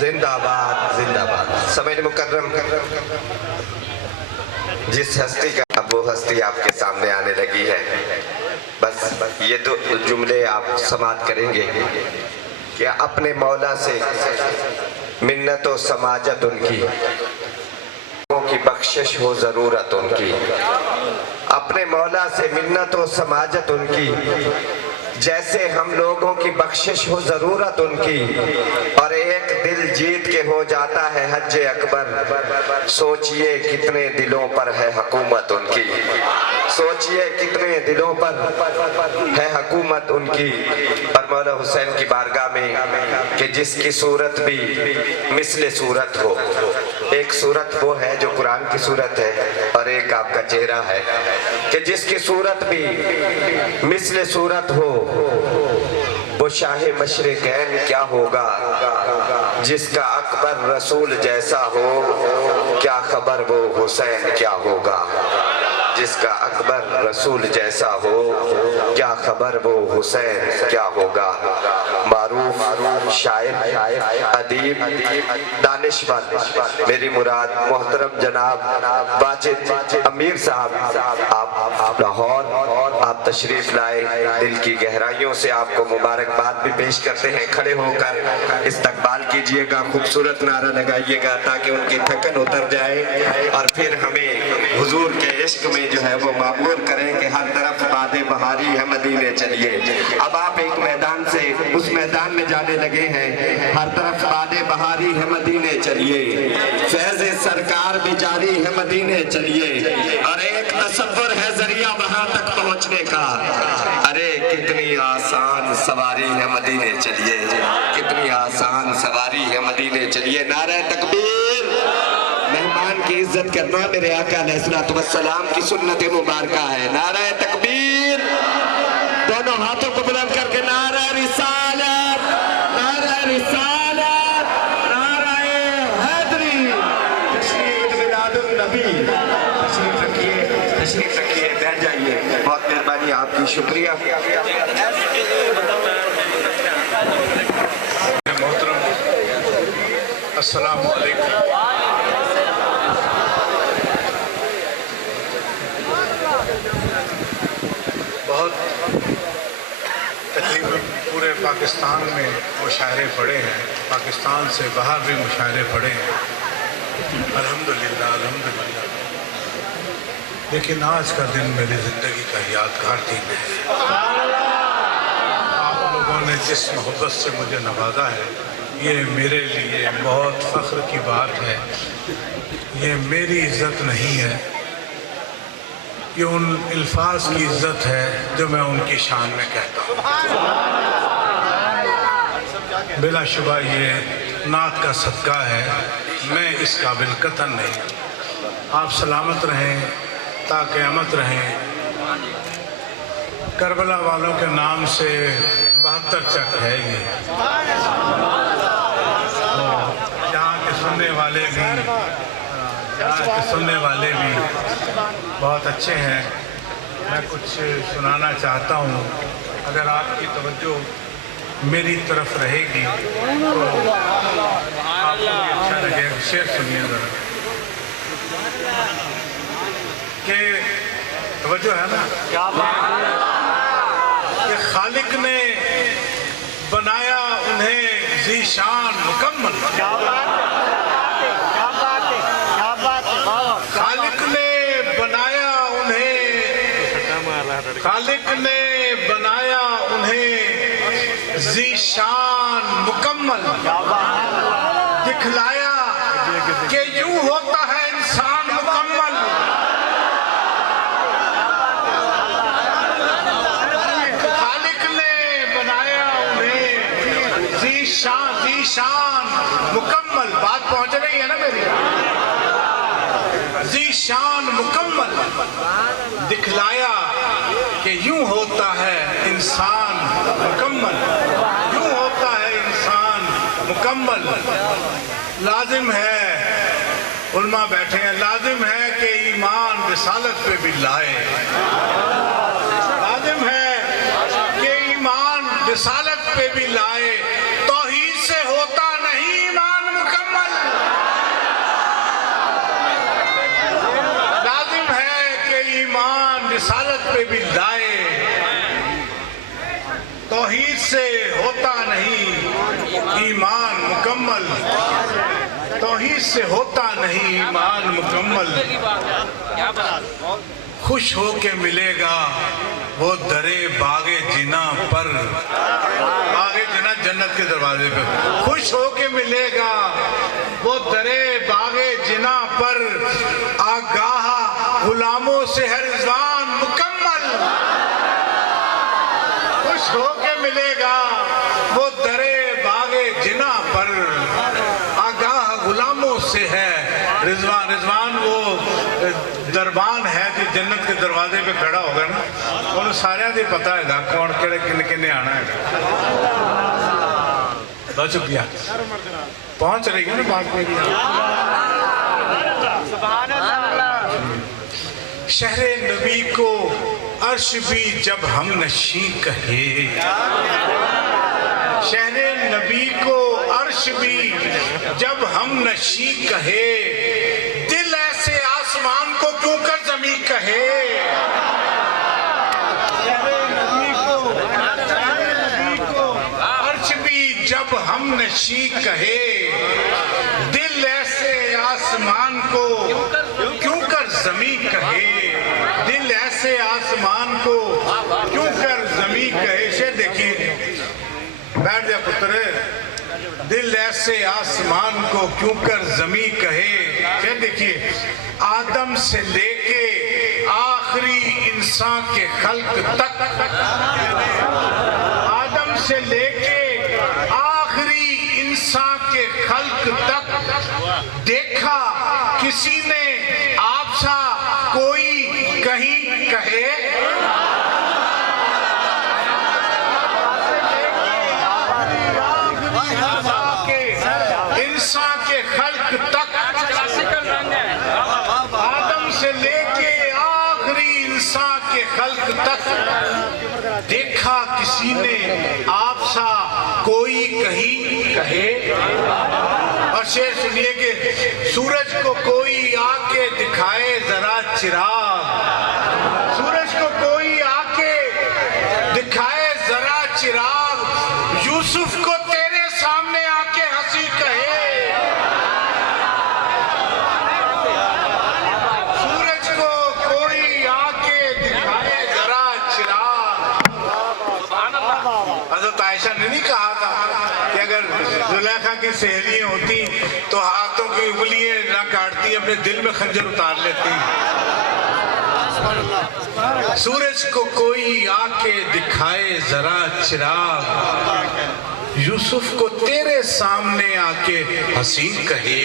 زندہ باد زندہ باد۔ سمجھ مکرم، جس ہستی کا وہ ہستی آپ کے سامنے آنے لگی ہے، بس یہ دو جملے آپ سماعت کریں گے کہ اپنے مولا سے منت و سماجت ان کی بخشش ہو ضرورت ان کی، اپنے مولا سے منت و سماجت ان کی، جیسے ہم لوگوں کی بخشش ہو ضرورت ان کی، اور ایک دل جیت کے ہو جاتا ہے حج اکبر، سوچئے کتنے دلوں پر ہے حکومت ان کی، سوچئے کتنے دلوں پر ہے حکومت ان کی۔ اور مولا حسین کی بارگاہ میں کہ جس کی صورت بھی مثل صورت ہو، ایک صورت وہ ہے جو قرآن کی صورت ہے، اور ایک آپ کا چہرہ ہے، کہ جس کی صورت بھی مثل صورت ہو، وہ شاہ مشرقین کیا ہوگا، جس کا اکبر رسول جیسا ہو، کیا خبر وہ حسین کیا ہوگا، جس کا اکبر رسول جیسا ہو، کیا خبر وہ حسین کیا ہوگا۔ معروف شاعر، ادیب، دانشور، میری مراد محترم جناب واجد امیر صاحب، آپ لاہور آپ تشریف لائے، دل کی گہرائیوں سے آپ کو مبارکباد بھی پیش کرتے ہیں، کھڑے ہو کر استقبال کیجئے گا، خوبصورت نعرہ لگائیے گا تاکہ ان کی تھکن اتر جائے، اور پھر ہمیں حضور کے عشق میں جو ہے وہ معمور کریں کہ ہر طرف باد بہاری ہے مدینے چلیے۔ اب آپ ایک میدان سے اس میدان میں جانے لگے ہیں، ہر طرف باد بہاری ہے مدینے چلیے، فیض سرکار بھی جاری ہے مدینے چلیے، اور ایک تصور ہے ذریعہ وہاں تک پہنچنے کا، ارے کتنی آسان سواری ہے مدینے چلیے، کتنی آسان سواری ہے مدینے چلیے۔ نعرہ تکبیر! مہمان کی عزت کرنا میرے آقا علیہ السلام کی سنت مبارکہ ہے۔ نعرہ تکبیر! دونوں ہاتھوں کو بلند کر کے نعرہ رسالت، نعرہ رسالت، نعرہ حیدری، تشریف میلاد النبی، تشریف رکھیے، بیٹھ جائیے، بہت مہربانی آپ کی، شکریہ۔ محترم السلام علیکم۔ بہت تقریباً پورے پاکستان میں مشاعرے پڑے ہیں، پاکستان سے باہر بھی مشاعرے پڑے ہیں، الحمدللہ الحمدللہ، لیکن آج کا دن میری زندگی کا یادگار دن ہے۔ آپ لوگوں نے جس محبت سے مجھے نوازا ہے، یہ میرے لیے بہت فخر کی بات ہے۔ یہ میری عزت نہیں ہے، یہ ان الفاظ کی عزت ہے جو میں ان کی شان میں کہتا ہوں۔ بلا شبہ یہ نعت کا صدقہ ہے، میں اس قابل قطعاً نہیں۔ آپ سلامت رہیں، تا قیامت رہیں۔ کربلا والوں کے نام سے 72 چک ہے یہ، یہاں کے سننے والے بھی بہت اچھے ہیں۔ میں کچھ سنانا چاہتا ہوں، اگر آپ کی توجہ میری طرف رہے گی تو آپ کو بھی اچھا لگے۔ شعر سنیے ذرا، کہ توجہ ہے نا، کہ خالق نے بنایا انہیں ذی شان مکمل، خالق نے بنایا انہیں ذی شان مکمل، دکھلایا کہ یوں ہوتا ہے انسان مکمل۔ خالق نے بنایا انہیں ذی شان مکمل، بات پہنچ رہی ہے نا میری؟ ذی شان مکمل، دکھلایا کہ یوں ہوتا ہے انسان مکمل، یوں ہوتا ہے انسان مکمل۔ لازم ہے، علماء بیٹھے ہیں، لازم ہے کہ ایمان رسالت پہ بھی لائے، لازم ہے کہ ایمان رسالت پہ بھی لائے۔ توحید سے ہوتا نہیں ایمان بھی لائے، توحید سے ہوتا نہیں ایمان مکمل، توحید سے ہوتا نہیں ایمان مکمل۔ خوش ہو کے ملے گا وہ درے باغ جنا پر، باغ جنا جنت کے دروازے پہ، خوش ہو کے ملے گا وہ درے باغ جنا پر، آگاہ غلاموں سے ہے رضوان مکمل۔ خوش ہو کے ملے گا وہ درے باغ جنا پر، آگاہ غلاموں سے ہے رضوان۔ رضوان وہ دربان ہے جو جنت کے دروازے پہ کھڑا ہوگا نا، انہوں سارے دی پتا ہے گا کون کڑے کنے آنا ہے۔ بہت شکریہ، پہنچ رہی ہے نا بات میری۔ شہر نبی کو عرش بھی جب ہم نشیں کہے، شہر نبی کو عرش بھی جب ہم نشیں کہے، دل ایسے آسمان کو کیوں کر زمین کہے۔ شہر نبی کو عرش بھی جب ہم نشیں کہے، دل ایسے آسمان کو کیوں کر زمین کہے، دل ایسے آسمان کو کیوں کر زمین کہے۔ شیر دیکھیے، بیٹھ جا پتر، دل ایسے آسمان کو کیوں کر زمین کہے۔ شیر دیکھیے، آدم سے لے کے آخری انسان کے خلق تک، آدم سے لے کے آخری انسان کے خلق تک، دیکھا کسی نے آپ سا کوئی کہیں کہے۔ انسان کے خلق تک، آدم سے لے کے آخری انسان کے خلق تک، دیکھا کسی نے آپ سا کوئی کہیں کہے۔ اور شعر سنیے کہ سورج کو کوئی آ کے دکھائے ذرا چراغ، سورج کو کوئی آ کے دکھائے ذرا چراغ، یوسف کو تیرے سامنے آ کے ہنسی کہے۔ سورج کو کوئی آ کے دکھائے ذرا چراغ۔ حضرت عائشہ نے نہیں کہا تھا کہ اگر زلیخا کی سہیلیاں ہوتی تو ہاتھوں کی انگلیاں نہ کاٹتی، اپنے دل میں خنجر اتار لیتی۔ سورج کو کوئی آ کے دکھائے ذرا چراغ، یوسف کو تیرے سامنے آ کے حسین کہے،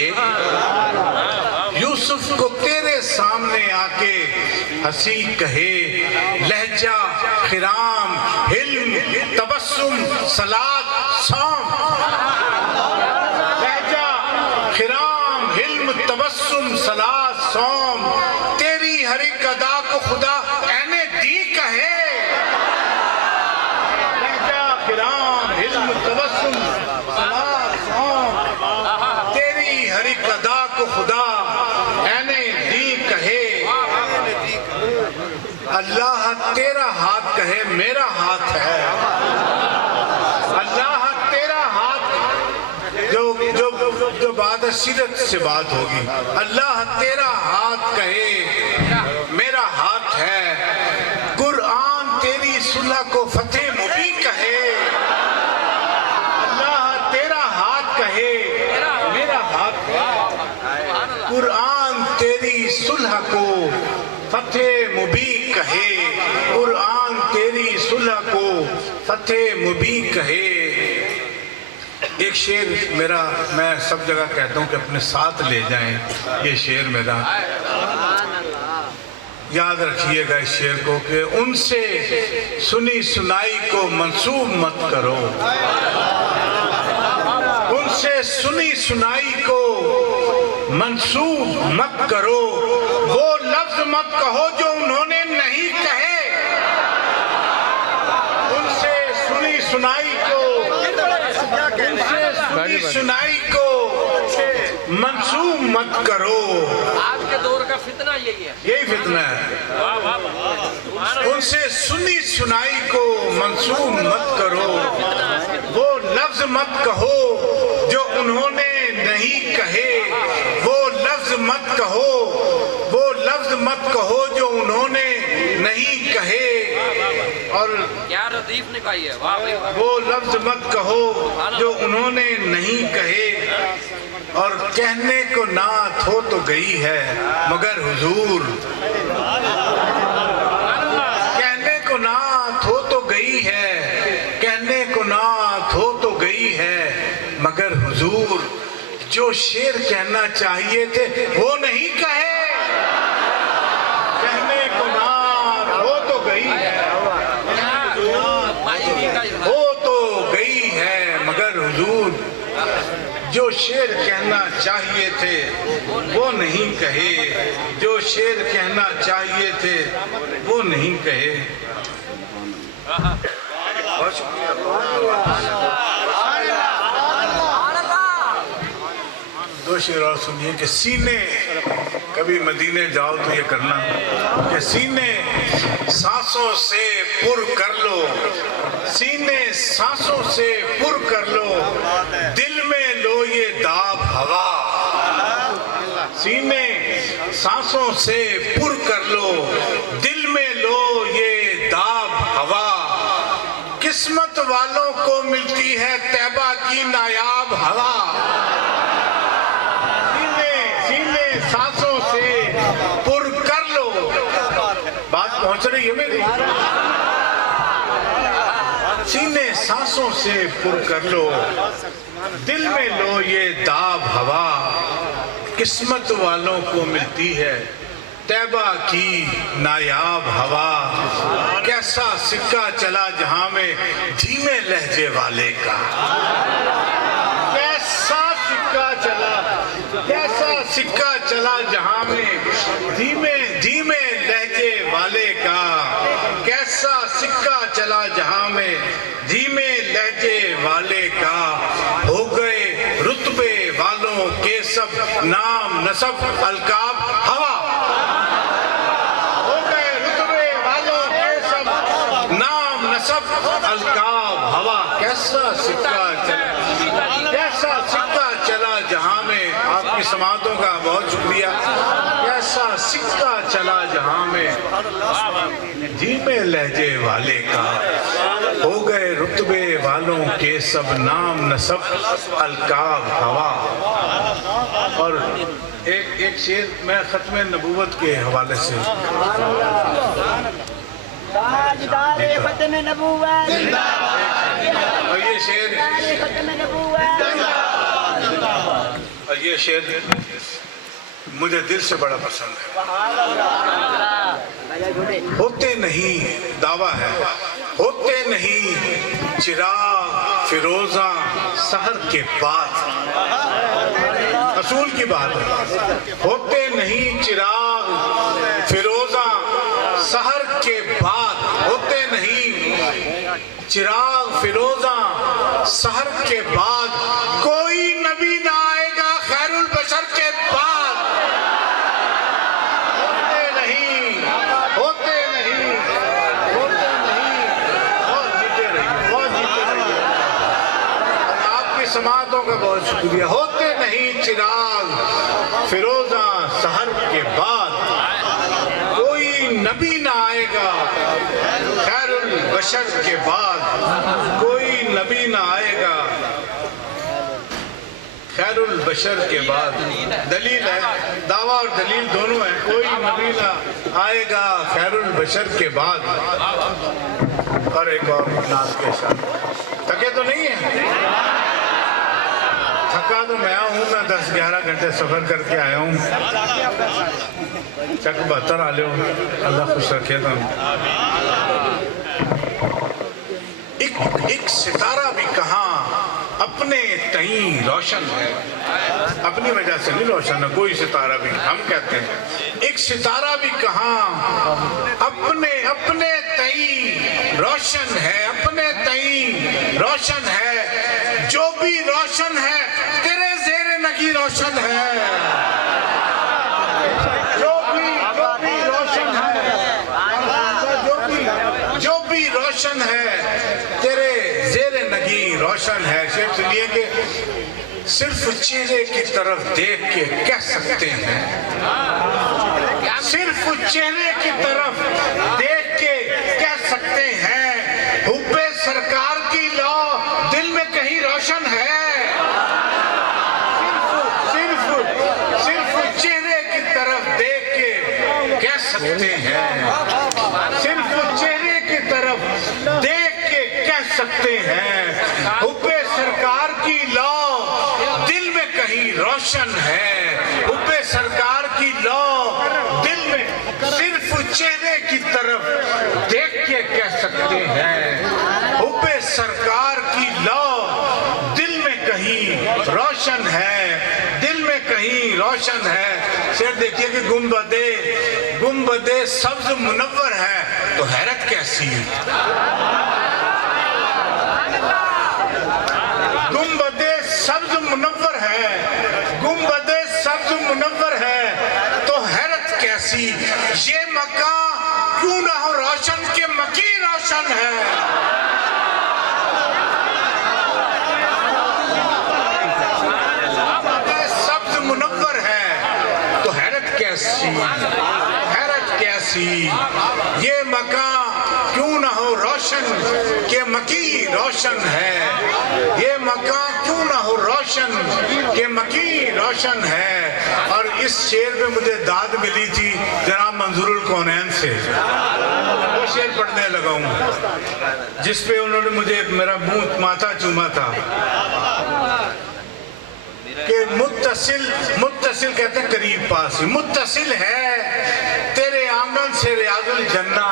یوسف کو تیرے سامنے آ کے حسین کہے۔ لہجہ خرام حلم تبسم صلات صوم، لہجہ خرام حلم تبسم صلات صوم، تیری ہر ایک ادا کو خدا عین دی کہے۔ لہجہ خرام حلم تبسم صلات صوم، تیری ہر ایک ادا کو خدا عین دی کہے۔ اللہ تیرا ہاتھ کہے میرا ہاتھ ہے، اللہ تیرا ہاتھ، جو بعد سیرت سے بات ہوگی، اللہ تیرا ہاتھ کہے میرا ہاتھ ہے، قرآن تیری صلح کو فتح مبین کہے۔ اللہ تیرا ہاتھ کہے میرا ہاتھ ہے، قرآن تیری صلح کو فتح مبین کہے، قرآن تیری صلح کو فتح مبین کہے۔ ایک شعر میرا میں سب جگہ کہتا ہوں کہ اپنے ساتھ لے جائیں، یہ شعر میرا یاد رکھیے گا اس شعر کو کہ ان سے سنی سنائی کو منسوب مت کرو، ان سے سنی سنائی کو منسوب مت کرو، وہ لفظ مت کہو جو انہوں نے نہیں کہے۔ ان سے سنی سنائی کو، ان سے سنی سنائی کو منسوب مت کرو. آج کے دور کا فتنہ یہی ہے. یہی فتنہ ہے. ان سے سنی سنائی کو منسوب مت کرو. وہ لفظ مت کہو جو انہوں نے نہیں کہے. وہ لفظ مت کہو. وہ لفظ مت کہو جو انہوں نے نہیں کہے. اور کیا ردیف نکائی ہے. واہ بھائی واہ. وہ لفظ مت کہو جو انہوں نے نہیں کہے. اور کہنے کو نعت ہو تو گئی ہے مگر حضور. کہنے کو نعت ہو تو گئی ہے. کہنے کو نعت ہو تو گئی ہے مگر حضور. جو شعر کہنا چاہیے تھے وہ نہیں کہے. کہنے کو نعت ہو تو گئی ہے. ہو تو گئی ہے مگر حضور. جو شعر کہنا چاہیے تھے وہ نہیں کہے. جو شعر کہنا چاہیے تھے وہ نہیں کہے. بہت شکریہ. دو شعر اور سنیے کہ سینے, کبھی مدینے جاؤ تو یہ کرنا کہ سینے سانسوں سے پر کر لو. سینے سانسوں سے پر کر لو. دل میں لو یہ داب ہوا. سینے سانسوں سے پر کر لو. دل میں لو یہ داب ہوا. قسمت والوں کو ملتی ہے طیبہ کی نایاب ہوا. سانسوں سے پر کر لو. بات پہنچ رہی ہے میری. سینے سانسوں سے پر کر لو. دل میں لو یہ داب ہوا. قسمت والوں کو ملتی ہے طیبہ کی نایاب ہوا. کیسا سکہ چلا جہاں میں دھیمے لہجے والے کا. کیسا سکہ چلا, کیسا سکہ چلا جہاں میں دھیمے دھیمے لہجے والے کا. کیسا سکہ چلا جہاں میں دھیمے لہجے والے کا. ہو گئے رتبے والوں کے سب نام نسب القاب ہوا. ہو گئے رتبے والوں کے سب نام نسب القاب ہوا. کیسا سکہ چلا, کیسا سکہ چلا جہاں میں. آپ کی سماعتوں کا بہت شکریہ. کیسا سکہ چلا جہاں میں دھیمے لہجے والے کا. ہو گئے رتبے والوں کے سب نام نسب القاب ہوا. اور ایک شعر میں ختم نبوت کے حوالے سے. ختم نبوت. اور یہ شعر, ختم نبوت. اور یہ شعر مجھے دل سے بڑا پسند ہے. ہوتے نہیں, دعویٰ ہے, ہوتے نہیں چراغ فیروزاں سحر کے بعد. اصول کی بات ہے. ہوتے نہیں چراغ فیروزاں سحر کے بعد. ہوتے نہیں چراغ فیروزاں سحر کے بعد. کوئی نبی نہ آئے گا خیر البشر کے بعد. ہوتے نہیں, ہوتے نہیں, ہوتے نہیں. بہت جیتے رہیے, بہت جیتے رہیے. آپ کی سماعتوں کا بہت شکریہ. ہوتے نہیں چراغ فیروزاں سحر کے بعد. کوئی نبی نہ آئے گا خیر البشر کے بعد. کوئی نبی نہ آئے گا خیر البشر کے بعد. دلیل ہے, دعویٰ اور دلیل دونوں ہیں. کوئی نبی نہ آئے گا خیر البشر کے بعد. اور ایک اور ناز کے ساتھ. تھکے تو نہیں ہیں؟ تھکا تو میں ہوں. میں 10-11 گھنٹے سفر کر کے آیا ہوں. چک 72 آ لے ہوں. اللہ خوش رکھے گا. ایک ستارہ بھی کہاں اپنے تئیں روشن ہے. اپنی وجہ سے نہیں روشن ہے کوئی ستارہ بھی. ہم کہتے ہیں ایک ستارہ بھی کہاں اپنے تئیں روشن ہے. اپنے تئیں روشن ہے. جو بھی روشن ہے تیرے زیر नगी रोशन है, जो भी रोशन है, जो भी रोशन है तेरे जेरे नगी रोशन है। शेर सुनिए कि सिर्फ चेहरे की तरफ देख के कह सकते हैं, सिर्फ चेहरे की तरफ देख के कह सकते हैं, हुब्बे सरकार की लौ दिल में कहीं रोशन है। सिर्फ चेहरे की तरफ देख के कह सकते हैं, सिर्फ चेहरे की तरफ देख के कह सकते हैं, हुब्बे सरकार की लौ दिल में कहीं रोशन है। हुब्बे सरकार की लौ दिल में, सिर्फ चेहरे की तरफ देख के कह सकते हैं, हुब्बे सरकार की लौ दिल में कहीं रोशन है, दिल में कहीं रोशन है। शेर देखिए कि गुंबदे सब्ज मुनव्वर है तो हैरत कैसी है, गुंबदे सब्ज मुनव्वर है, गुंबदे सब्ज मुनव्वर है तो हैरत कैसी, ये मकान क्यों ना हो रोशन के मकी रोशन है। गुंबदे सब्ज मुनव्वर है तो हैरत कैसी, हैरत कैसी, ये मकान क्यों ना हो रोशन के मकी रोशन है, ये मकान क्यों ना हो रोशन के मकी रोशन है। और इस शेर में मुझे दाद मिली थी जनाब मंजूरुल कौनैन से, वो शेर पढ़ने लगा हूँ जिस पे उन्होंने मुझे मेरा मुंह माथा चूमा था कि मुत्तसिल कहते हैं करीब पास, मुत्तसिल है तेरे आंगन से रियाजुल जन्ना,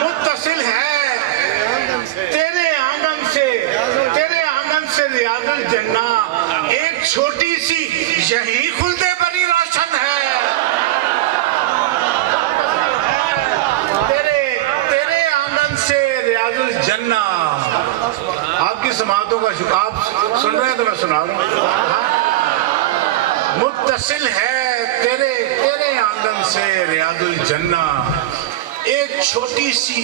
मुत्तसिल है तेरे आंगन से रियाजुल जन्ना, एक छोटी सी यही खुलदे बड़ी रोशन है। तेरे आंगन से रियाजुल जन्ना, आपकी समातों का शुक्र, आप सुन रहे हैं तो मैं सुना रहा हूँ। मुत्तसिल है तेरे आंगन से रियाजुल जन्ना, एक छोटी सी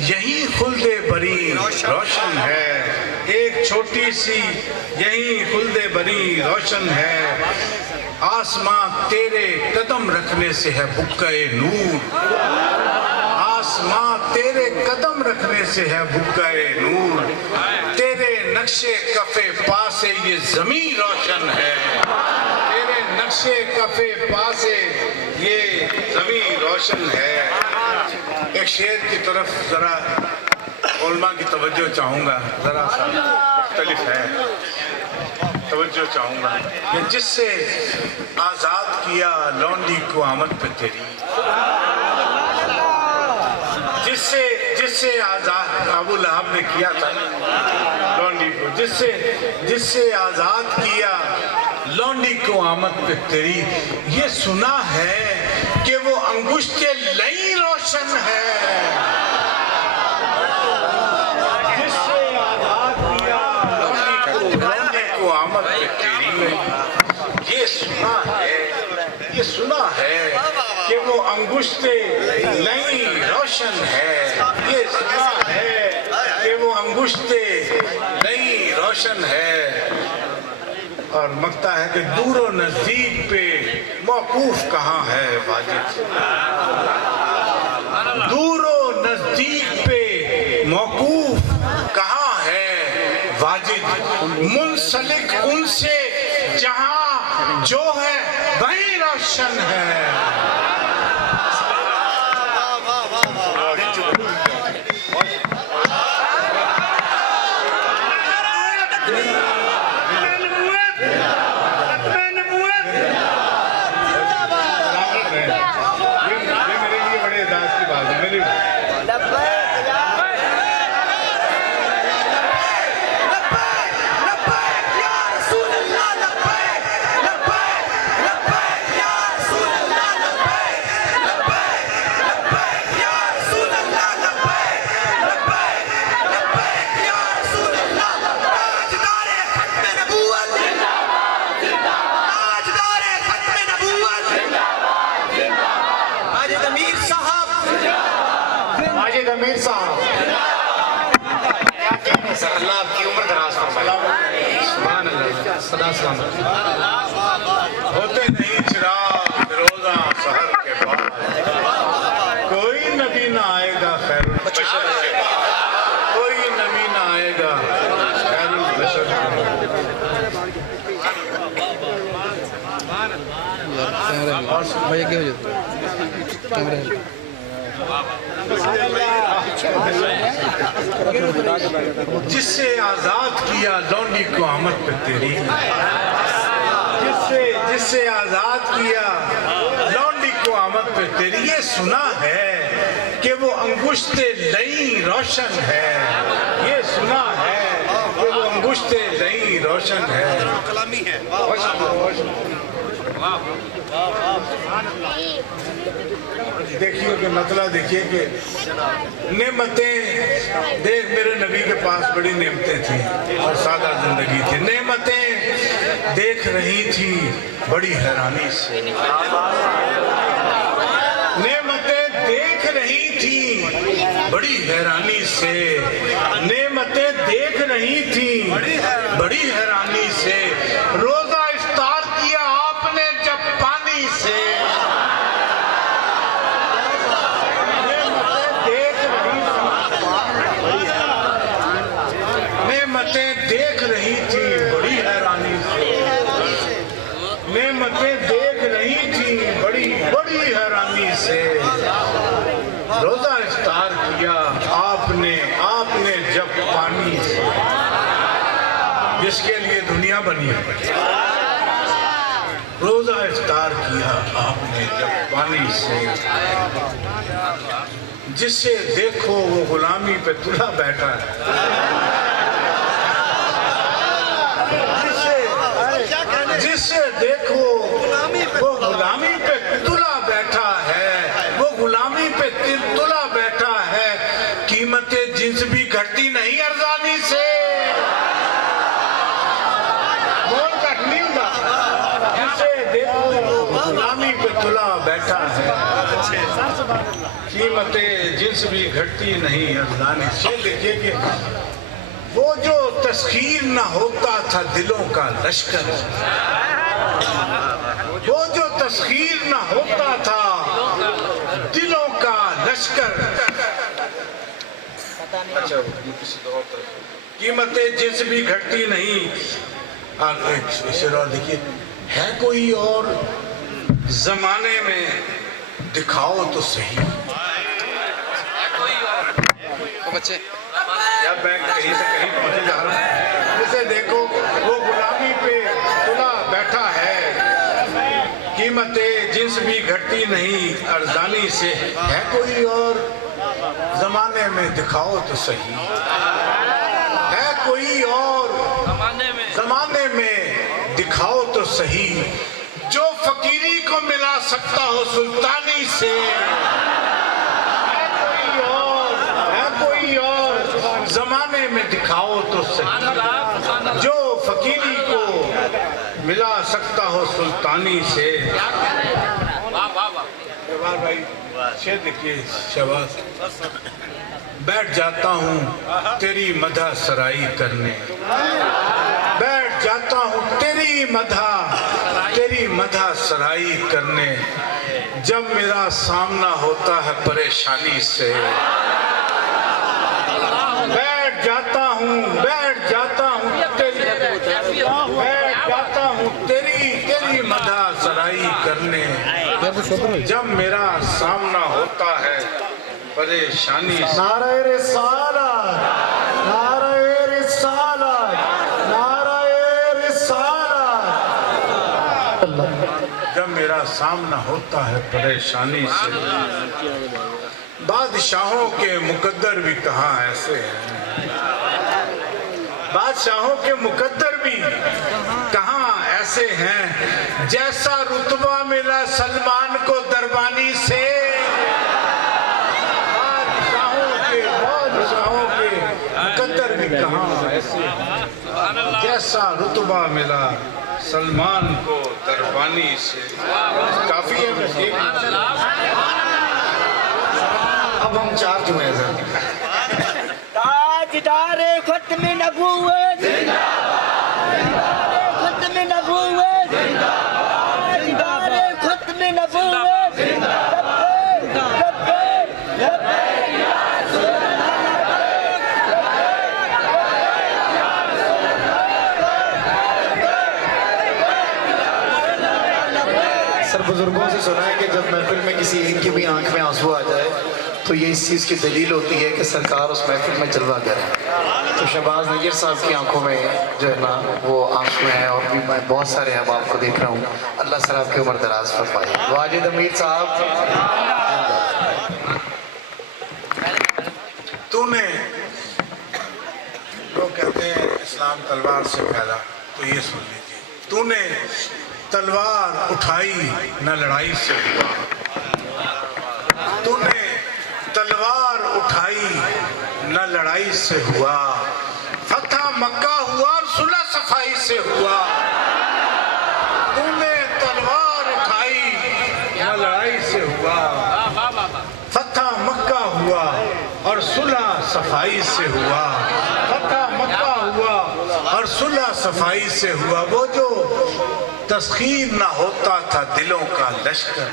यही खुल्दे बरी रोशन है, एक छोटी सी यही खुल्दे बरी रोशन है। आसमां तेरे कदम रखने से है बुक्के नूर, आसमां तेरे कदम रखने से है बुक्के नूर, तेरे नक्शे कफे पासे ये जमीन रोशन है, तेरे नक्शे कफे पासे ये जमीन रोशन है। एक शेर की तरफ जरा उलमा की तवज्जो चाहूँगा, जरा सा मुख्तलिफ है, तवज्जो चाहूँगा कि जिससे आज़ाद किया लौंडी को आमद पे तेरी, जिससे आज़ाद अबू लहब ने किया था लौंडी को, जिससे आज़ाद किया लौंडी को आमद पे तेरी, ये सुना है कि वो अंगुष्ठे लई रोशन है, जिससे आज़ाद किया लौंडी को आमद पे तेरी, ये सुना है कि वो अंगुष्ठे लई रोशन है, ये सुना है कि वो अंगुष्ठे लई रोशन है। और मकता है कि दूरो नजदीक पे मौकूफ कहाँ है वाजिद, दूरो नजदीक पे मौकूफ कहाँ है वाजिद, मुंसलिक उनसे जहाँ जो है वही रोशन है। सदा सलामत। होते नहीं चिराग रोजा सहर के बाद, कोई नबी ना आएगा खैरुल बशर के बाद, कोई नबी ना आएगा खैरुल बशर के बाद। भैया क्या हो जाता कैमरा जिससे आजाद किया लौंडी को आमद पे तेरी, जिससे आजाद किया लौंडी को आमद पे तेरी, ये सुना है कि वो अंगुश्ते लई रोशन है, ये सुना है कि वो अंगुश्ते लई रोशन है। देखिए कि मतला देखिए कि नेमतें देख, मेरे नबी के पास बड़ी नेमतें थी और सादा जिंदगी थी। नेमतें देख रही थी बड़ी हैरानी से, नेमतें देख रही थी बड़ी हैरानी से, नेमतें देख रही थी बड़ी हैरानी से। रोजा इफ्तार किया आपने जब पानी से, नेमतें देख रही थी बड़ी हैरानी से, नेमतें देख रही थी बड़ी बड़ी हैरानी से। रोजा इफ्तार किया आपने आपने जब पानी से, जिसके लिए दुनिया बनी है। रोजा इफ्तार किया आपने जब पानी से, जिससे देखो वो गुलामी पे तुला बैठा है, जिससे देखो वो गुलामी पे तुला बैठा है, वो गुलामी पे तुला बैठा है। कीमतें जिन्स भी घटती नहीं अरजानी से, बोल कट नहीं होगा। जिससे देखो वो गुलामी पे तुला बैठा है, कीमतें जिन्स भी घटती नहीं अरजानी से। देखिए कि वो जो तस्खीर न होता था दिलों का लश्कर, वो जो तस्खीर न होता था दिलों का लश्कर। अच्छा, कीमतें जिस भी घटती नहीं। देखिए, है कोई और जमाने में दिखाओ तो सही। बच्चे या मैं कहीं से कहीं पहुंचे जा रहा हूँ, जिसे देखो वो गुलामी पे तुला बैठा है, कीमतें जिन्स भी घटती नहीं अरजानी से। है कोई और जमाने में दिखाओ तो सही, है कोई और जमाने में दिखाओ तो सही, जो फकीरी को मिला सकता हो सुल्तानी से। जमाने में दिखाओ तो सही, जो फकीरी को मिला सकता हो सुल्तानी से। देखिए शहबाज, बैठ जाता हूँ तेरी मदह सराई करने, बैठ जाता हूँ तेरी मदह सराई करने, जब मेरा सामना होता है परेशानी से। बैठ जाता हूँ तेरी मदह सराई करने, जब मेरा सामना होता है परेशानी से। नारे रिसालत, नारे रिसालत, नारे रिसालत। जब मेरा सामना होता है परेशानी से। बादशाहों के मुकद्दर भी कहाँ ऐसे हैं, बादशाहों के मुकद्दर भी कहाँ ऐसे हैं, जैसा रुतबा मिला सलमान को दरबानी से। बादशाहों के मुकद्दर भी कहाँ ऐसे हैं, जैसा रुतबा मिला सलमान को दरबानी से। काफी है। अब हम चार जुए ताजदारे खत्म नबूवत, ताजदारे खत्म اکثر بزرگوں سے سنا ہے کہ جب محفل میں کسی ایک کی بھی آنکھ میں آنسو آ جائے تو یہ اس چیز کی دلیل ہوتی ہے کہ سرکار اس محفل میں جلوہ گر ہے. تو شہباز نیر صاحب کی آنکھوں میں جو ہے نا وہ آنسو ہیں، اور بھی میں بہت سارے احباب کو دیکھ رہا ہوں. اللہ سر آپ کی عمر دراز فرمائے. واجد امیر صاحب، تو نے لوگ کہتے ہیں اسلام تلوار سے پھیلا، تو یہ سن لیجیے، تو نے تلوار اٹھائی نہ لڑائی سے ہوا. تو نے تلوار اٹھائی نہ لڑائی سے ہوا. فتح مکہ ہوا اور صلح صفائی سے ہوا. تو نے تلوار اٹھائی نہ لڑائی سے ہوا. فتح مکہ ہوا اور صلح صفائی سے ہوا. فتح مکہ ہوا اور صلح صفائی سے ہوا. وہ جو تسخیر نہ ہوتا تھا دلوں کا لشکر،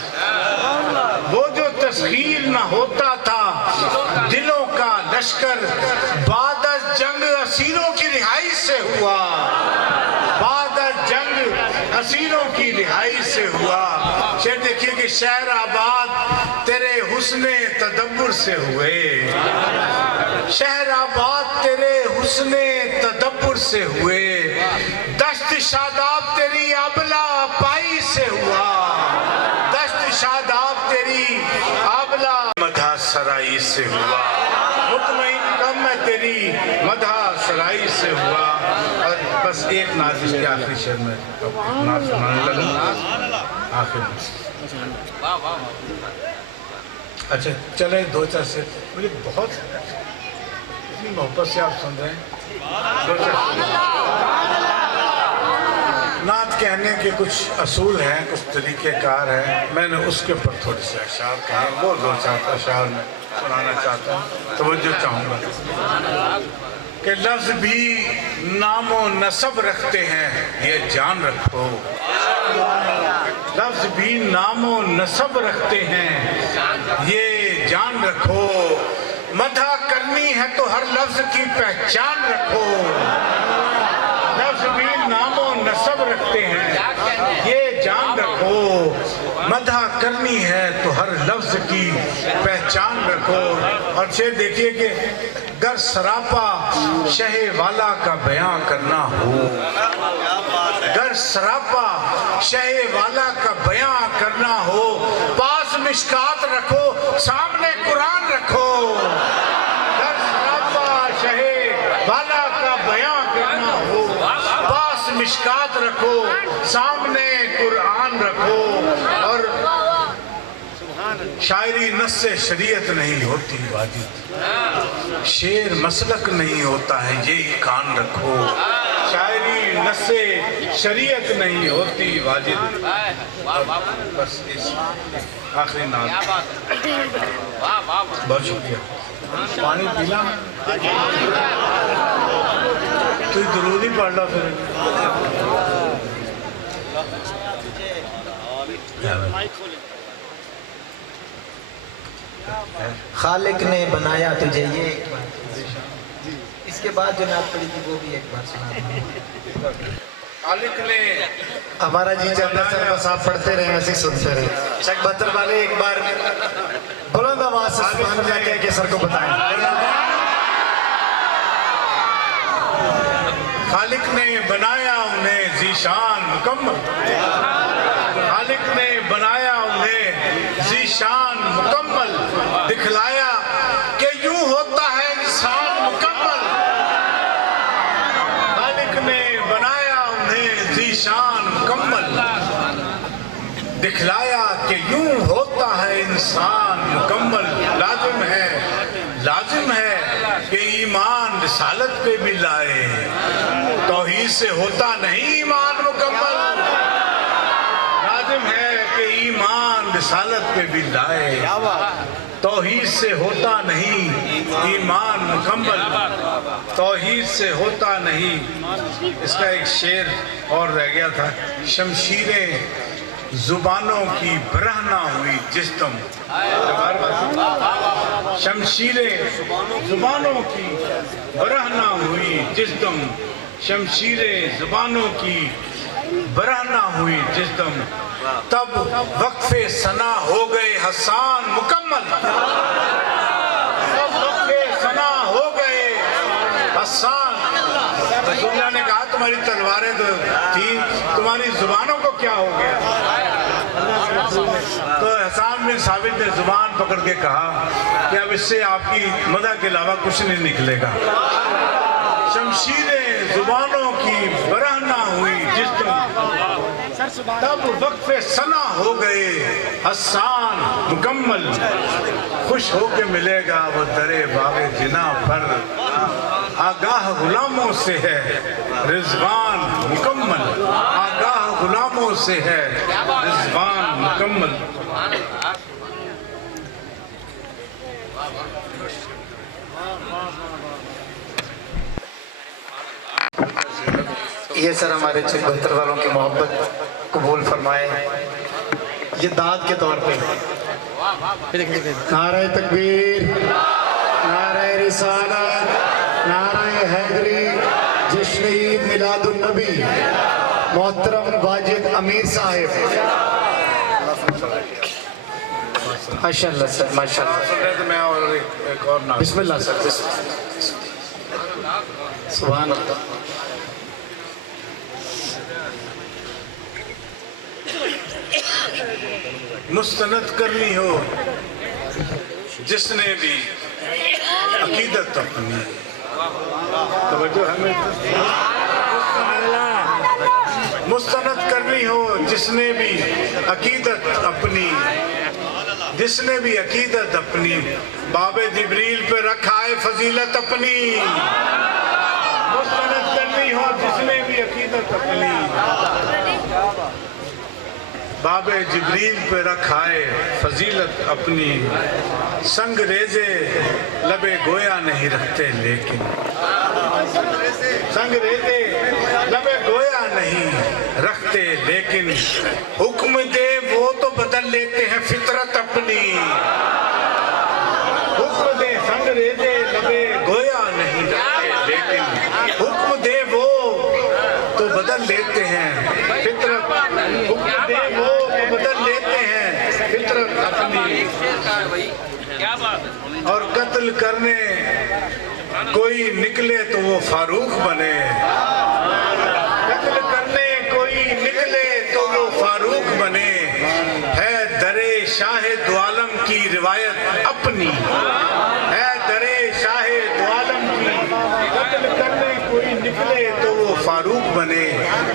وہ جو تسخیر نہ ہوتا تھا دلوں کا لشکر، بعد از جنگ اسیروں کی رہائی سے ہوا. بعد از جنگ اسیروں کی رہائی سے ہوا. شعر دیکھیے کہ شہر آباد تیرے حسن تدبر سے ہوئے. شہر آباد تیرے حسن تدبر سے ہوئے. دشت شاداب تیری ابلا پائی سے ہوا. دشت شاداب تیری ابلا مدح سرائی سے ہوا. مطمئن کم ہے تیری مدح سرائی سے ہوا. اور بس ایک نعت اس کے آخری شعر میں نعت سنانے لگا آخر میں. اچھا چلیں دو چار سے مجھے بہت اتنی محبت سے آپ سن رہے ہیں. دو چار نعت کہنے کے کچھ اصول ہیں، کچھ طریقہ کار ہیں. میں نے اس کے پر تھوڑے سے اشعار کہا، وہ دو چار اشعار میں سنانا چاہتا ہوں. توجہ چاہوں گا کہ لفظ بھی نام و نسب رکھتے ہیں، یہ جان رکھو. لفظ بھی نام و نسب رکھتے ہیں، یہ جان رکھو. مدح کرنی ہے تو ہر لفظ کی پہچان رکھو. لفظ بھی نام و نسب رکھتے ہیں، یہ جان رکھو. مدح کرنی ہے تو ہر لفظ کی پہچان رکھو. اور شعر دیکھیے کہ گر سراپا شہ والا کا بیان کرنا ہو. گر سراپا شہ والا کا بیان کرنا ہو. پاس مشکات رکھو، سامنے قرآن رکھو. گر سراپا شہ والا کا بیان کرنا ہو. پاس مشکات رکھو، سامنے قرآن رکھو. اور شاعری نص شریعت نہیں ہوتی واجد، شعر مسلک نہیں ہوتا ہے، یہ کان رکھو. شاعری نص شریعت نہیں ہوتی واجد. بس اس آخری نعت. بہت شکریہ. پانی پیلا تو درود ہی پڑھ لو. پھر خالق نے بنایا تجھے، یہ ایک بات. اس کے بعد جو نعت پڑھی تھی وہ بھی ایک بار سنا. خالق نے ہمارا جی چاہتا ہے سر بس آپ پڑھتے رہیں ایسے سنتے رہیں. شک بہتر والے ایک بار بلند آواز سے سبحان اللہ کہہ کے سر کو بتائیں. خالق نے بنایا انہیں ذیشان مکمل. خالق نے بنایا انہیں ذیشان مکمل. دکھلایا کہ یوں ہوتا ہے انسان مکمل. خالق نے بنایا انہیں ذیشان مکمل. دکھلایا کہ یوں ہوتا ہے انسان مکمل. لازم ہے کہ ایمان رسالت پہ بھی لائے. توحید سے ہوتا نہیں ایمان مکمل. لازم ہے کہ ایمان رسالت پہ بھی لائے. توحید سے ہوتا نہیں ایمان مکمل. توحید سے ہوتا نہیں. اس کا ایک شعر اور رہ گیا تھا. شمشیریں زبانوں کی برہنہ ہوئی جس دم. شمشیریں زبانوں کی برہنہ ہوئی جس دم. شمشیریں زبانوں کی बरहना हुई जिस दम तब वक्फे सना हो गए हसान मुकम्मल। तब वक्फे सना हो गए हसान। रसूलुल्लाह ने कहा तुम्हारी तलवारें तो थी, तुम्हारी जुबानों को क्या हो गया? तो हसान बिन साबित ने जुबान पकड़ के कहा कि अब इससे आपकी मदद के अलावा कुछ नहीं निकलेगा। शमशीरें जुबानों की बरहना हुई जिस दिन तब वक्फे सना हो गए हसान मुकम्मल। खुश होके मिलेगा वो दरे बागे जिना पर, आगाह गुलामों से है रिजवान मुकम्मल। आगाह गुलामों से है रिजवान मुकम्मल। ये सर हमारे चेक बहत्तर वालों की मोहब्बत कबूल फरमाए। ये दाद के तौर पे नारे तकबीर, नारे रिसालत, नारे हैदरी, जश्न ईद मिलादुन नबी मोहतरम वाजिद अमीर साहिब। माशाअल्लाह सर, माशाअल्लाह। बिस्मिल्लाह सर, सुभान अल्लाह। मुस्तनद करनी हो जिसने भी अकीदत अपनी, तवज्जो हमें, मुस्तनद करनी हो जिसने भी अकीदत अपनी, जिसने भी अकीदत अपनी, बाबे जिब्रील पे रखा है फजीलत अपनी। मुस्तनद करनी हो जिसने भी अकीदत अपनी, बाबे जिब्रील पे रखाए फजीलत अपनी। संग रेजे लबे गोया नहीं रखते लेकिन, संग रेजे लबे गोया नहीं रखते लेकिन, हुक्म दे वो तो बदल लेते हैं फितरत अपनी। हुक्म दे संग रेजे लबे गोया नहीं रखते लेकिन, हुक्म दे वो तो बदल लेते हैं फितरत। हुक्म दे वो तो बदल लेते हैं फितरत अपनी। और कत्ल करने कोई निकले तो वो फारूक बने, कत्ल करने कोई निकले तो वो फारूक बने। है दरे शाहे दो आलम की रिवायत अपनी, है दरे शाहे दो आलम की। कत्ल करने कोई निकले तो वो फारूक बने,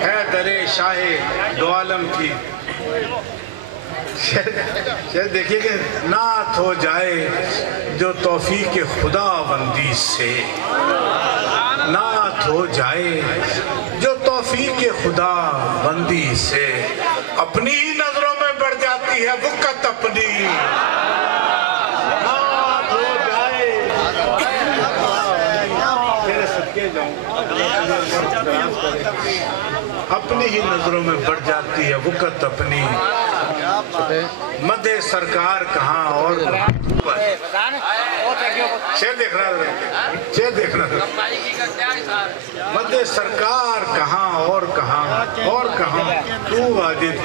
है दरे शाहे दो आलम की। शायद देखिए कि नात हो जाए जो तौफीक खुदा बंदी से, नात हो जाए जो तौफीक खुदा बंदी से, अपनी ही नजरों में बढ़ जाती है बुकत अपनी। नात हो जाए, तेरे सदके जाऊं, अपनी ही नजरों में बढ़ जाती है बुकत अपनी। मदे सरकार कहाँ और शेर देख रहा है, शेर देख रहा है। मदे सरकार कहाँ और कहाँ और कहाँ, तू वाजिद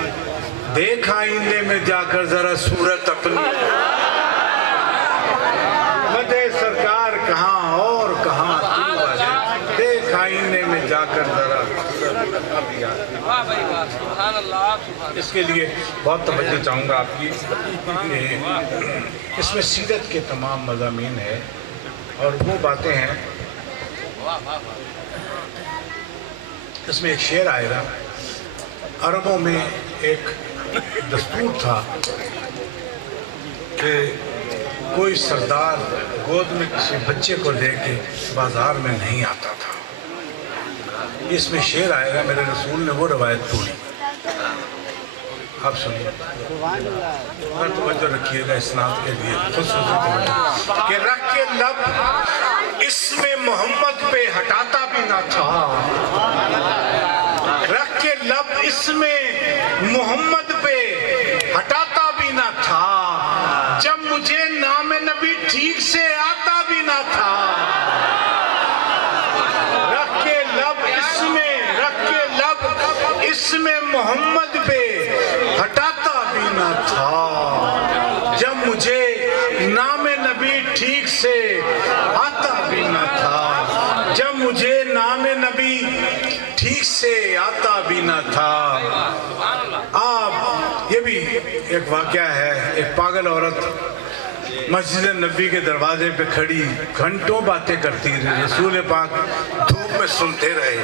देख आईने में जाकर जरा सूरत अपनी। मदे सरकार कहाँ और कहाँ, तू वाजिद देख आईने में जाकर जरा। इसके लिए बहुत तवज्जो चाहूँगा आपकी। इसमें सीरत के तमाम मज़ामीन है और वो बातें हैं। इसमें एक शेर आएगा। अरबों में एक दस्तूर था कि कोई सरदार गोद में किसी बच्चे को लेके बाजार में नहीं आता था। इसमें शेर आएगा, मेरे रसूल ने वो रवायत तोड़ी। आप सुनिए, तवज्जो रखिएगा इस्नाद के लिए। कि रख के लब इसमें मोहम्मद पे हटाता भी ना था, रख के लब इसमें मोहम्मद पे हटाता भी ना था, जब मुझे नाम नबी ठीक से आता भी ना था। रख के लब इसमें मोहम्मद पे हटाता भी न था। जब मुझे नाम नबी ठीक से आता भी न था, जब मुझे नाम नबी ठीक से आता भी न था। आप ये भी एक वाकया है, एक पागल औरत मस्जिद नबी के दरवाजे पे खड़ी घंटों बातें करती रही, रसूल पाक धूप में सुनते रहे।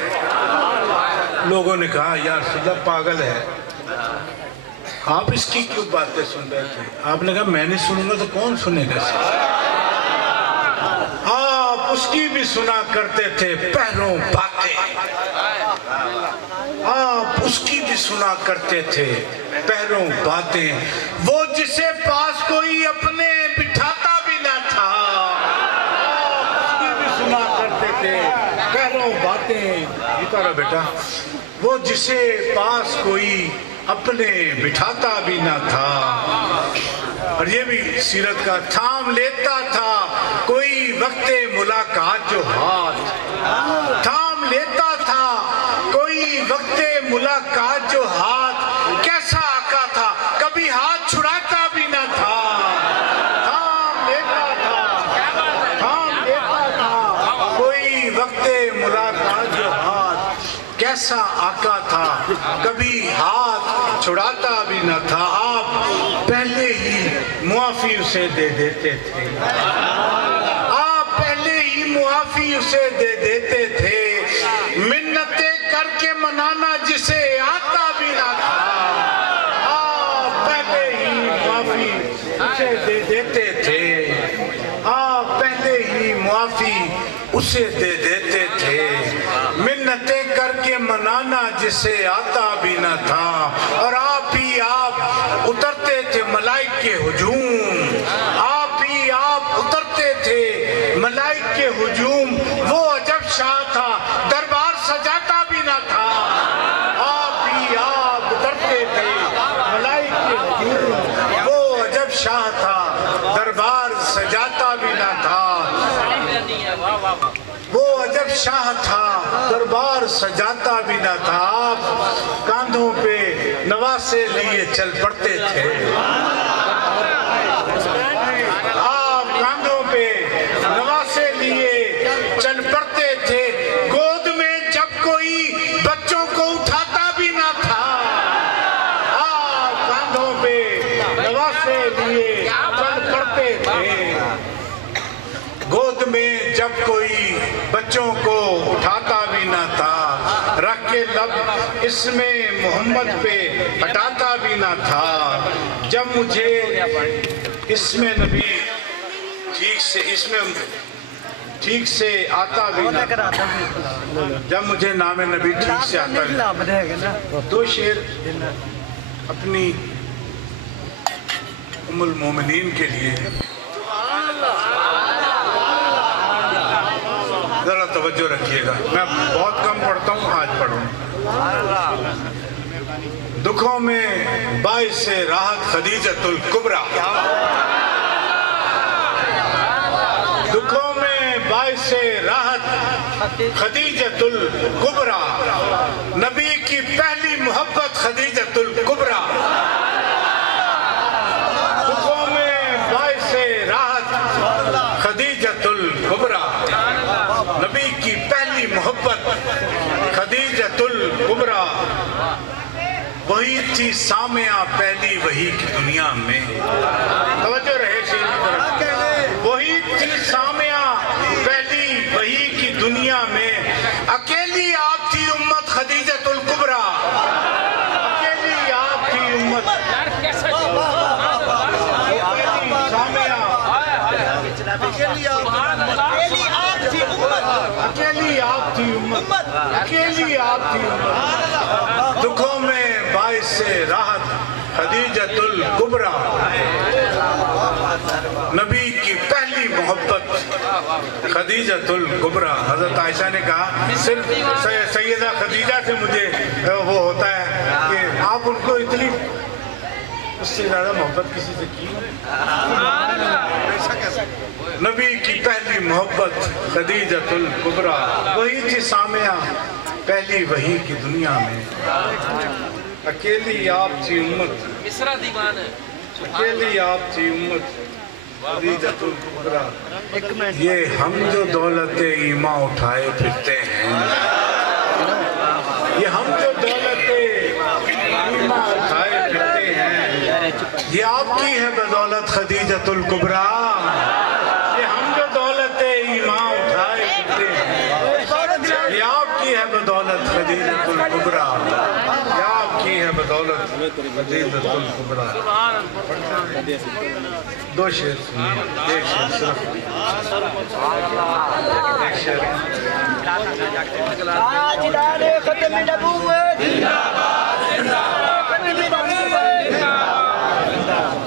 लोगों ने कहा यार सुल्ला पागल है, आप इसकी क्यों बातें सुन रहे थे? आपने कहा मैं नहीं सुनूंगा तो कौन सुनेगा? आप उसकी भी सुना करते थे पैरों बातें, आप उसकी भी सुना करते थे पैरों बातें। वो जिसे पास कोई अपने बिठाता भी ना था, आप उसकी भी सुना करते थे पैरों बातें। इतना बेटा, वो जिसे पास कोई अपने बिठाता भी ना था। और ये भी सीरत का, थाम लेता था कोई वक्ते मुलाकात जो हाथ, थाम लेता था कोई वक्ते मुलाकात जो हाथ। कैसा आका था कभी हाथ छुड़ाता भी ना था, थाम लेता था, थाम लेता था कोई वक्ते मुलाकात जो हाथ। कैसा आका था कभी हाथ छुड़ाता भी न था। आप पहले ही मुआफी उसे दे देते थे, आप पहले ही मुआफी उसे दे देते थे। मिन्नतें करके मनाना जिसे आता भी ना था, आप पहले ही मुआफी उसे दे देते थे, आप पहले ही मुआफी उसे दे देते थे। मिन्नतें करके मनाना जिसे आता भी न था। और आप उतरते थे मलाइक के हुजूम, आप ही आप उतरते थे मलाइक के हुजूम। वो अजब शाह था दरबार सजाता भी न था, आप ही आप उतरते थे मलाइक के हुजूम। वो अजब शाह था दरबार सजाता भी न था, वो अजब शाह था दरबार सजाता भी न था। आप कांधों पे नवासे लिए चल पड़ते थे, आप कांधों पे नवासे लिए चल पड़ते थे। गोद में जब कोई बच्चों को उठाता भी न था, आप कांधों पे नवासे लिए चल पड़ते थे। गोद में जब कोई बच्चों को उठाता भी न था, रख के लब इसमें मोहम्मद पे हटाता भी न था। जब मुझे इसमें नबी ठीक से आता भी न था, जब मुझे नाम नबी ठीक से आता भी। दो शेर अपनी उम्मुल मोमिनीन के लिए, जरा तवज्जो रखिएगा। मैं बहुत कम पढ़ता हूँ, आज पढ़ूँ। दुखों में बाइस से राहत खदीजतुल कुबरा, दुखों में बाइस से राहत खदीजतुल कुबरा। नबी की पहली मोहब्बत खदीजतुल कुबरा। दुखों में बाइस से राहत खदीजतुल कुबरा। नबी की पहली मोहब्बत खदीजतुल कुबरा। वही थी सामिया पहली वही की दुनिया में। तवज्जो रहे शेर की तरफ। वही थी सामिया पहली वही की दुनिया में। अकेली आप थी उम्मत खदीजतुल कुबरा, अकेली आप थी उम्मत सामिया, अकेली आप थी उम्मत, अकेली आप थी उम्मत। दुखों में बाइस से राहत खदीजतुल कुबरा। नबी की पहली मोहब्बत खदीजतुल कुबरा। हजरत आयशा ने कहा सिर्फ सैयदा खदीजा से मुझे वो होता है कि आप उनको इतनी, उससे ज्यादा मोहब्बत किसी से की? नबी की पहली मोहब्बत खदीजतुल कुबरा। वही थी सामिया पहली वही की दुनिया में अकेली आप थी उम्मत, मिसरा दीवान है। अकेली आप थी उम्मत खदीजतुल कुबरा। ये हम जो दौलत ईमा उठाए फिरते हैं, ये हम जो दौलत ईमा उठाए फिरते हैं, ये आपकी है बदौलत खदीजतुल कुबरा। ये हम जो दौलत ईमा उठाए फिरते हैं, ये आपकी है बदौलत खदीजतुल कुबरा, ये आपकी है बदौलत खदीजतुल कुबरा। दो शेर सुनिए, एक शेर सिर्फ, एक शेर। ताजदारे खत्म नबूवत खत्म नबूवत।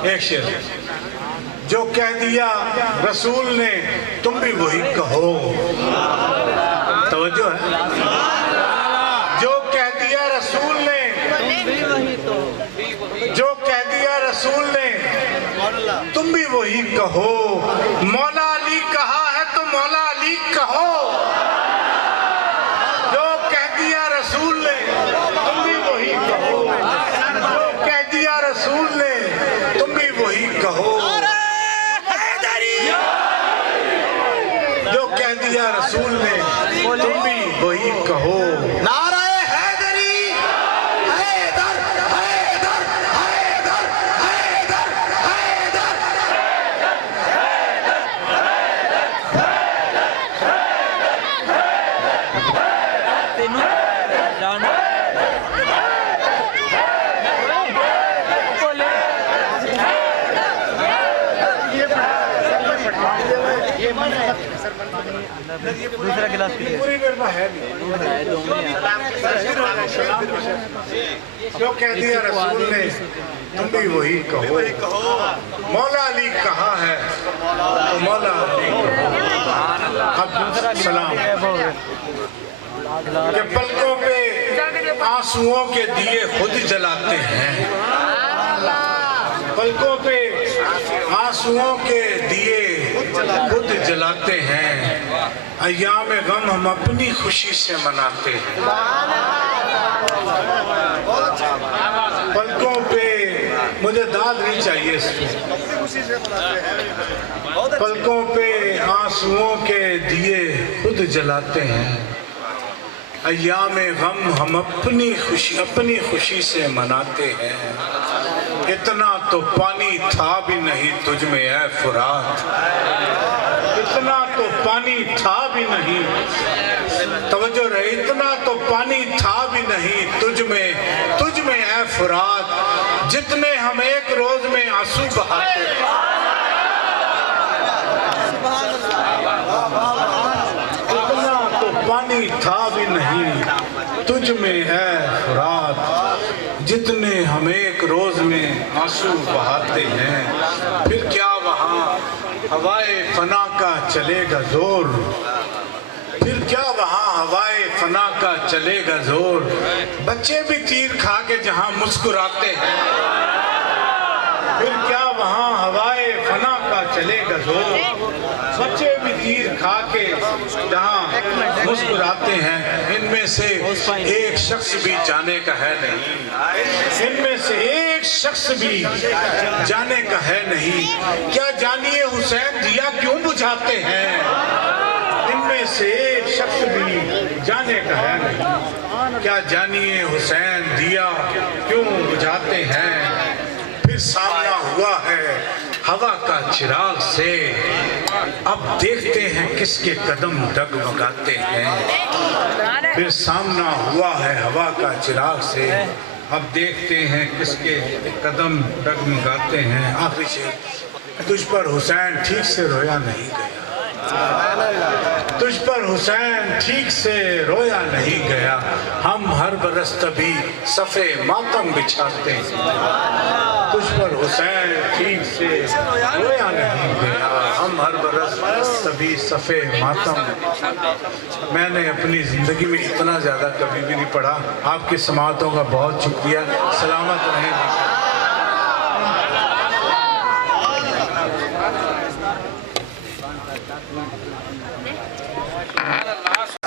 एक शेर। जो कह दिया रसूल ने तुम भी वही कहो, तवज्जो है। जो कह दिया रसूल ने, जो कह दिया रसूल ने तुम भी वही कहो। मौला अली कहा है तो मौला अली कहो। जो कह दिया रसूल ने तुम भी वही कहो, जो कह दिया रसूल ने तुम भी वही कहो। जो कह दिया रसूल ने तुम भी वही कहो। नाराए हैदरी, हैदर, हैदर, हैदर, हैदर, हैदर। दूसरा गिलास पी पूरी देर में है भी। जो कह दिया रसूल ने तुम भी वही कहो। मौला अली कहा है तो मौला अली कहो। अब सलाम के पलकों पे आंसुओं के दिए खुद जलाते हैं, पलकों पे आंसुओं के दिए खुद जलाते हैं। अय्याम गम हम अपनी खुशी से मनाते हैं। पलकों पे मुझे दाद नहीं चाहिए इसमें। पलकों पे आंसुओं के दिए खुद जलाते हैं। अय्याम गम हम अपनी खुशी से मनाते हैं। इतना तो पानी था भी नहीं तुझ में ऐ फुरात, इतना तो पानी था भी नहीं, तवज्जो रहे, इतना तो पानी था भी नहीं तुझ में ऐ फुरात, जितने हम एक रोज में आंसू बहाते। इतना तो पानी था भी नहीं तुझ में है फुरात, जितने हम एक रोज में आंसू बहाते हैं। फिर क्या वहाँ हवाए फना का चलेगा जोर, फिर क्या वहाँ हवाए फना का चलेगा जोर। बच्चे भी तीर खा के जहाँ मुस्कुराते हैं, फिर क्या वहाँ हवाए फना का चलेगा जोर। बच्चे भी तीर खा के जहाँ मुस्कुराते हैं। इनमें से एक शख्स भी जाने का है नहीं, इनमें से एक शख्स भी जाने का है नहीं। क्या जानिए हुसैन दिया क्यों बुझाते हैं, इनमें से एक शख्स भी जाने का है नहीं। क्या जानिए हुसैन दिया क्यों बुझाते हैं। फिर सामना हुआ है हवा का चिराग से, अब देखते हैं किसके कदम डगमगाते हैं। फिर सामना हुआ है हवा का चिराग से, अब देखते हैं किसके कदम डगमगाते हैं। आखिरी शेर। तुझ पर हुसैन ठीक से रोया नहीं गया, तुझ पर हुसैन ठीक से रोया नहीं गया। हम हर बरस तभी सफ़े मातम बिछाते हैं। तुझ पर हुसैन ठीक से रोया नहीं गया, हम हर बरस तभी सफ़े मातम। मैंने अपनी ज़िंदगी में इतना ज़्यादा कभी भी नहीं पढ़ा। आपकी समातों का बहुत शुक्रिया। सलामत रहें।